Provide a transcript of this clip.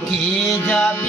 কে যাবে